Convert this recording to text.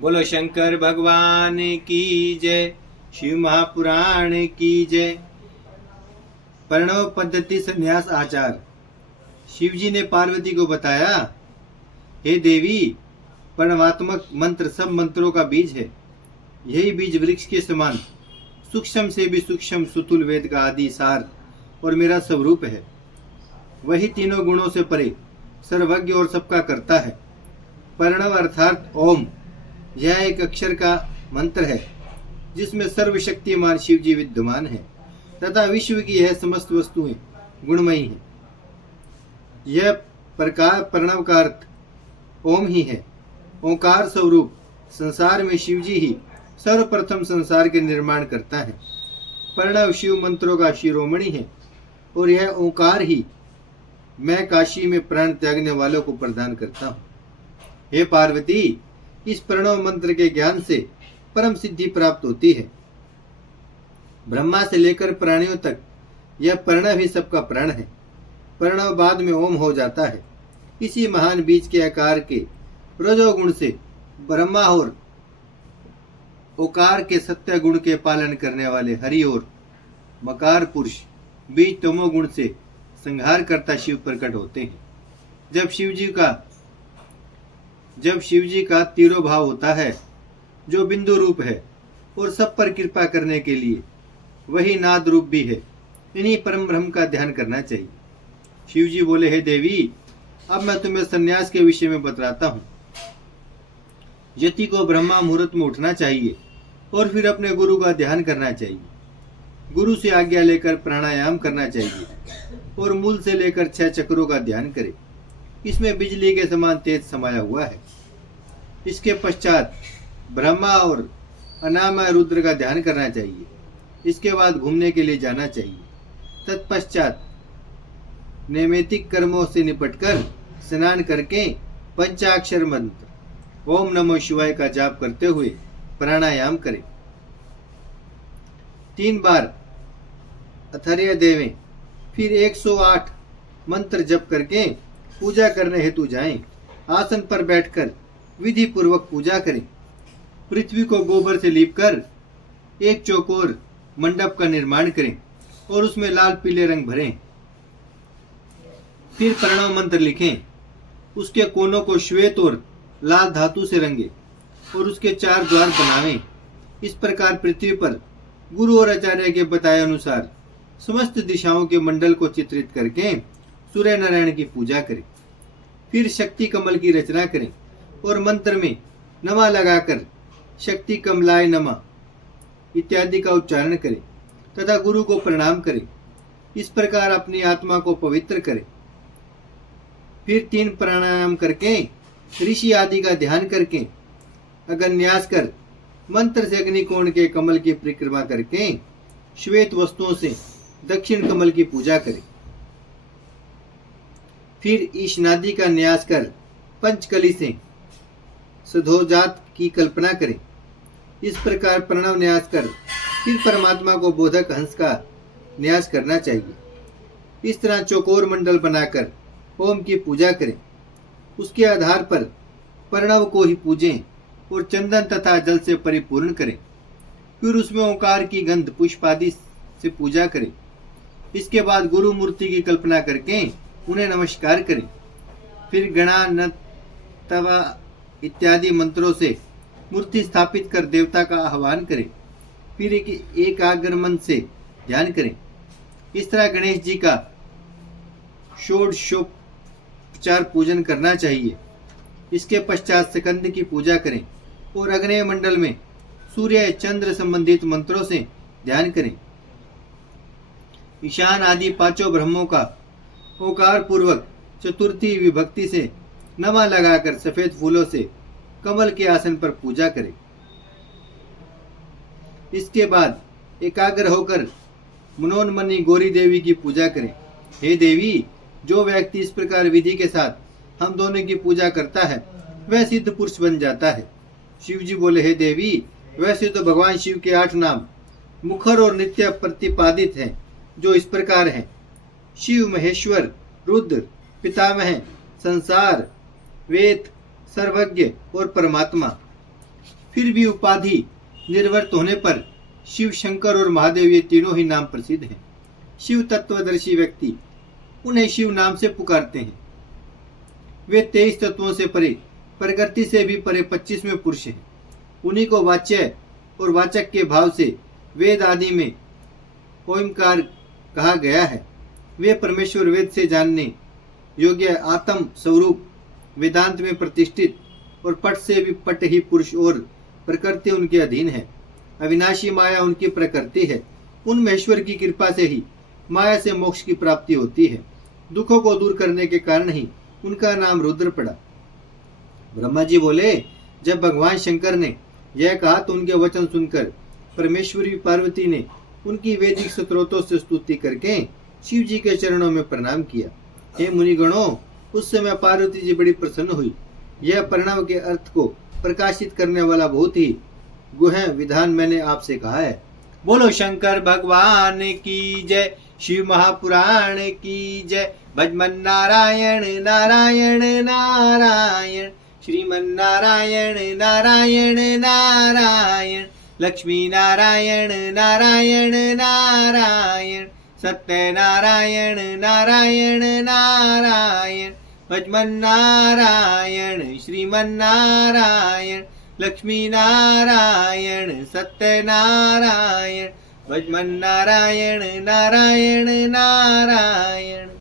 बोलो शंकर भगवान की जय। शिव महापुराण की जय। प्रणव पद्धति संन्यास आचार। शिवजी ने पार्वती को बताया, हे देवी, प्रणवात्मक मंत्र सब मंत्रों का बीज है। यही बीज वृक्ष के समान सूक्ष्म से भी सूक्ष्म सुतुल वेद का आदि सार और मेरा स्वरूप है। वही तीनों गुणों से परे सर्वज्ञ और सबका करता है। प्रणव अर्थात ओम, यह एक अक्षर का मंत्र है जिसमें सर्वशक्तिमान शिवजी विद्यमान है तथा विश्व की यह समस्त वस्तुएं गुणमयी हैं। यह प्रकार प्रणव का अर्थ ओम ही है। ओंकार स्वरूप संसार में शिवजी ही सर्वप्रथम संसार के निर्माण करता है। प्रणव शिव मंत्रों का शिरोमणि है और यह ओंकार ही मैं काशी में प्राण त्यागने वालों को प्रदान करता हूँ। हे पार्वती, इस प्रणव मंत्र के ज्ञान से परम सिद्धि प्राप्त होती है। ब्रह्मा से लेकर प्राणियों तक यह प्रणव ही सबका प्राण है। प्रणव बाद में ओम हो जाता है। इसी महान बीज के आकार के रजोगुण से ब्रह्मा और ओकार के सत्य गुण के पालन करने वाले हरि और मकार पुरुष बीज तमोगुण से संहार करता शिव प्रकट होते हैं। जब शिवजी का तिरोभाव होता है, जो बिंदु रूप है और सब पर कृपा करने के लिए वही नाद रूप भी है, इन्हीं परम ब्रह्म का ध्यान करना चाहिए। शिवजी बोले, हे देवी, अब मैं तुम्हें संन्यास के विषय में बतलाता हूँ। यति को ब्रह्मा मुहूर्त में उठना चाहिए और फिर अपने गुरु का ध्यान करना चाहिए। गुरु से आज्ञा लेकर प्राणायाम करना चाहिए और मूल से लेकर 6 चक्रों का ध्यान करे। इसमें बिजली के समान तेज समाया हुआ है। इसके पश्चात ब्रह्मा और अनामय रुद्र का ध्यान करना चाहिए। इसके बाद घूमने के लिए जाना चाहिए। तत्पश्चात नैमित्तिक कर्मों से निपटकर स्नान करके पंचाक्षर मंत्र ओम नमो शिवाय का जाप करते हुए प्राणायाम करें। 3 बार अथर्य देवें, फिर 108 मंत्र जप करके पूजा करने हेतु जाएं। आसन पर बैठकर विधि पूर्वक पूजा करें। पृथ्वी को गोबर से लीपकर एक चौकोर मंडप का निर्माण करें और उसमें लाल पीले रंग भरें। फिर प्रणव मंत्र लिखें। उसके कोनों को श्वेत और लाल धातु से रंगे और उसके 4 द्वार बनावें। इस प्रकार पृथ्वी पर गुरु और आचार्य के बताए अनुसार समस्त दिशाओं के मंडल को चित्रित करके सूर्य नारायण की पूजा करें। फिर शक्ति कमल की रचना करें और मंत्र में नमा लगाकर शक्ति कमलाय नमः इत्यादि का उच्चारण करें तथा गुरु को प्रणाम करें। इस प्रकार अपनी आत्मा को पवित्र करें। फिर 3 प्राणायाम करके ऋषि आदि का ध्यान करके अग्न्यास कर मंत्र से अग्निकोण के कमल की परिक्रमा करके श्वेत वस्तुओं से दक्षिण कमल की पूजा करें। फिर ईशनादि का न्यास कर पंचकली से सधोजात की कल्पना करें। इस प्रकार प्रणव न्यास कर फिर परमात्मा को बोधक हंस का न्यास करना चाहिए। इस तरह चौकोर मंडल बनाकर ओम की पूजा करें। उसके आधार पर प्रणव को ही पूजें और चंदन तथा जल से परिपूर्ण करें। फिर उसमें ओंकार की गंध पुष्प आदि से पूजा करें। इसके बाद गुरु मूर्ति की कल्पना करके उन्हें नमस्कार करें। फिर गणा न तवा इत्यादि मंत्रों से मूर्ति स्थापित कर देवता का आह्वान करें। फिर एकाग्र मन से ध्यान करें। इस तरह गणेश जी का षोडशोपचार पूजन करना चाहिए। इसके पश्चात स्कंद की पूजा करें और अग्नेय मंडल में सूर्य चंद्र संबंधित मंत्रों से ध्यान करें। ईशान आदि 5 ब्रह्मों का ओकार पूर्वक चतुर्थी विभक्ति से नमा लगाकर सफेद फूलों से कमल के आसन पर पूजा करें। इसके बाद एकाग्र होकर मनोन्मनी गौरी देवी की पूजा करें। हे देवी, जो व्यक्ति इस प्रकार विधि के साथ हम दोनों की पूजा करता है वह सिद्ध पुरुष बन जाता है। शिवजी बोले, हे देवी, वैसे तो भगवान शिव के 8 नाम मुखर और नित्य प्रतिपादित हैं, जो इस प्रकार हैं: शिव, महेश्वर, रुद्र, पितामह, संसार, वेद, सर्वज्ञ और परमात्मा। फिर भी उपाधि निर्वर्त होने पर शिव, शंकर और महादेव ये तीनों ही नाम प्रसिद्ध हैं। शिव तत्वदर्शी व्यक्ति उन्हें शिव नाम से पुकारते हैं। वे 23 तत्वों से परे, प्रकृति से भी परे 25वें पुरुष हैं। उन्हीं को वाच्य और वाचक के भाव से वेद आदि में ओंकार कहा गया है। वे परमेश्वर वेद से जानने योग्य आत्म स्वरूप, वेदांत में प्रतिष्ठित और पट से भी पट ही पुरुष और प्रकृति उनके अधीन है। अविनाशी माया उनकी प्रकृति है। उन महेश्वर की कृपा से ही माया से मोक्ष की प्राप्ति होती है। दुखों को दूर करने के कारण ही उनका नाम रुद्र पड़ा। ब्रह्मा जी बोले, जब भगवान शंकर ने यह कहा तो उनके वचन सुनकर परमेश्वरी पार्वती ने उनकी वैदिक स्त्रोतों से स्तुति करके शिव जी के चरणों में प्रणाम किया। हे मुनिगणों, उस समय पार्वती जी बड़ी प्रसन्न हुई। यह परिणाम के अर्थ को प्रकाशित करने वाला बहुत ही गुह्य विधान मैंने आपसे कहा है। बोलो शंकर भगवान की जय, शिव महापुराण की जय। भजमन नारायण नारायण नारायण, श्रीमन नारायण नारायण नारायण, लक्ष्मी नारायण नारायण नारायण, सत्य नारायण नारायण नारायण। भजमन नारायण, श्रीमन नारायण, लक्ष्मी नारायण, सत्य नारायण। भजमन नारायण नारायण नारायण।